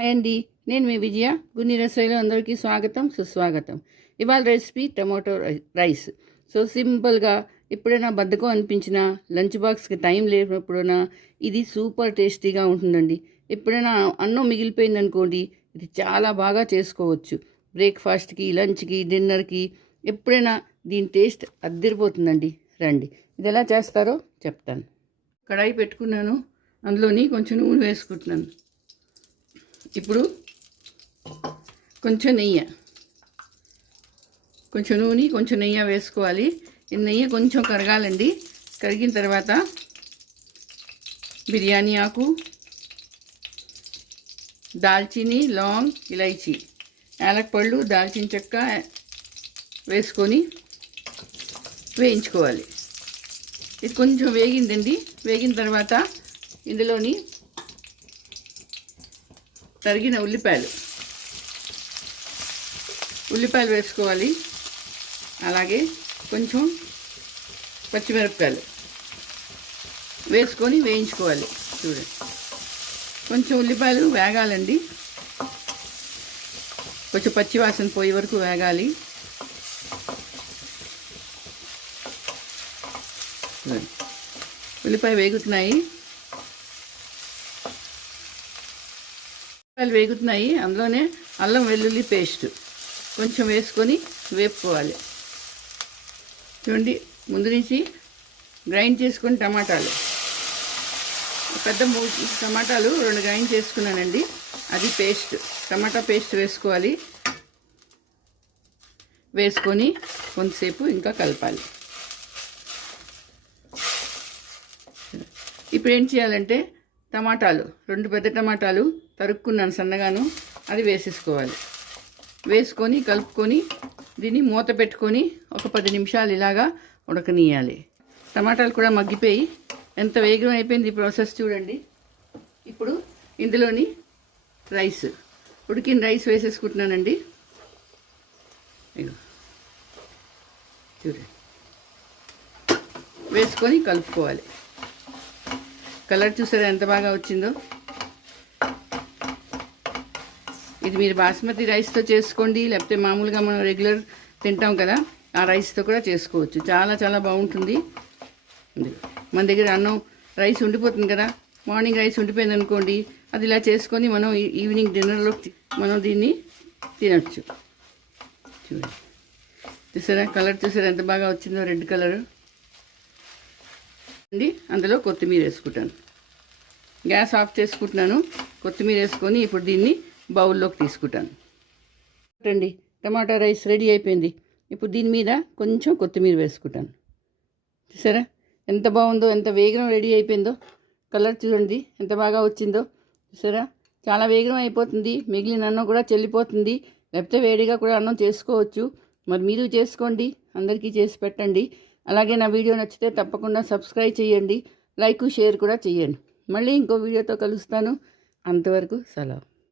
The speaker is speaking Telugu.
హాయ్ అండి, నేను మీ విజయ. గున్ని రసోయిలో అందరికీ స్వాగతం, సుస్వాగతం. ఇవాళ రెసిపీ టమాటో రైస్. సో సింపుల్గా ఎప్పుడైనా బద్ధకం అనిపించినా, లంచ్ బాక్స్కి టైం లేనప్పుడైనా ఇది సూపర్ టేస్టీగా ఉంటుందండి. ఎప్పుడైనా అన్నం మిగిలిపోయింది అనుకోండి, ఇది చాలా బాగా చేసుకోవచ్చు. బ్రేక్ఫాస్ట్కి, లంచ్కి, డిన్నర్కి ఎప్పుడైనా దీని టేస్ట్ అద్దరిపోతుందండి. రండి, ఇది ఎలా చేస్తారో చెప్తాను. కడాయి పెట్టుకున్నాను, అందులోని కొంచెం నూనె వేసుకుంటున్నాను. ఇప్పుడు కొంచెం నెయ్యి, కొంచెం నూనె, కొంచెం నెయ్యి వేసుకోవాలి. ఈ నెయ్యి కొంచెం కరగాలండి. కరిగిన తర్వాత బిర్యానీ ఆకు, దాల్చిని, లాంగ్, ఇలైచి, యాలకపళ్ళు, దాల్చిన చెక్క వేసుకొని వేయించుకోవాలి. ఇది కొంచెం వేగిందండి. వేగిన తర్వాత ఇందులోని తరిగిన ఉల్లిపాయలు వేసుకోవాలి. అలాగే కొంచెం పచ్చిమిరపకాయలు వేసుకొని వేయించుకోవాలి. చూడండి, కొంచెం ఉల్లిపాయలు వేగాలండి. కొంచెం పచ్చివాసన పోయే వరకు వేగాలి. ఉల్లిపాయ వేగుతున్నాయి, అందులోనే అల్లం వెల్లుల్లి పేస్ట్ కొంచెం వేసుకొని వేపుకోవాలి. చూడండి, ముందు నుంచి గ్రైండ్ చేసుకొని టమాటాలు, పెద్ద 3 టమాటాలు 2 గ్రైండ్ చేసుకున్నానండి. అది పేస్ట్, టమాటా పేస్ట్ వేసుకోవాలి. వేసుకొని కొంతసేపు ఇంకా కలపాలి. ఇప్పుడు ఏం చేయాలంటే టమాటాలు 2 పెద్ద టమాటాలు తరుక్కున్నాను సన్నగాను, అది వేసేసుకోవాలి. వేసుకొని కలుపుకొని దీన్ని మూత పెట్టుకొని ఒక 10 నిమిషాలు ఇలాగా ఉడకనీయాలి. టమాటాలు కూడా మగ్గిపోయి ఎంత వేగం అయిపోయింది ప్రాసెస్ చూడండి. ఇప్పుడు ఇందులోని రైస్, ఉడికిన రైస్ వేసేసుకుంటున్నానండి. చూడండి, వేసుకొని కలుపుకోవాలి. కలర్ చూసారా ఎంత బాగా వచ్చిందో. ఇది మీరు బాస్మతి రైస్తో చేసుకోండి, లేకపోతే మామూలుగా మనం రెగ్యులర్ తింటాం కదా ఆ రైస్తో కూడా చేసుకోవచ్చు. చాలా చాలా బాగుంటుంది. మన దగ్గర అన్నం రైస్ ఉండిపోతుంది కదా, మార్నింగ్ రైస్ ఉండిపోయింది అనుకోండి, అది ఇలా చేసుకొని మనం ఈవినింగ్ డిన్నర్లో మనం దీన్ని తినచ్చు. చూడండి, చూసారా కలర్ చూసారా ఎంత బాగా వచ్చిందో, రెడ్ కలరు అండి. అందులో కొత్తిమీర వేసుకుంటాను. గ్యాస్ ఆఫ్ చేసుకుంటున్నాను. కొత్తిమీర వేసుకొని ఇప్పుడు దీన్ని బౌల్లోకి తీసుకుంటాను. రండి, టమాటా రైస్ రెడీ అయిపోయింది. ఇప్పుడు దీని మీద కొంచెం కొత్తిమీర వేసుకుంటాను. చూసారా ఎంత బాగుందో, ఎంత వేగం రెడీ అయిపోయిందో. కలర్ చూడండి ఎంత బాగా వచ్చిందో. చూసారా చాలా వేగం అయిపోతుంది. మిగిలిన అన్నం కూడా చెల్లిపోతుంది. లేకపోతే వేడిగా కూడా అన్నం చేసుకోవచ్చు. మరి మీరు చేసుకోండి, అందరికీ చేసి పెట్టండి. అలాగే నా వీడియో నచ్చితే తప్పకుండా సబ్స్క్రైబ్ చేయండి, లైక్ షేర్ కూడా చేయండి. మళ్ళీ ఇంకో వీడియోతో కలుస్తాను. అంతవరకు సెలవు.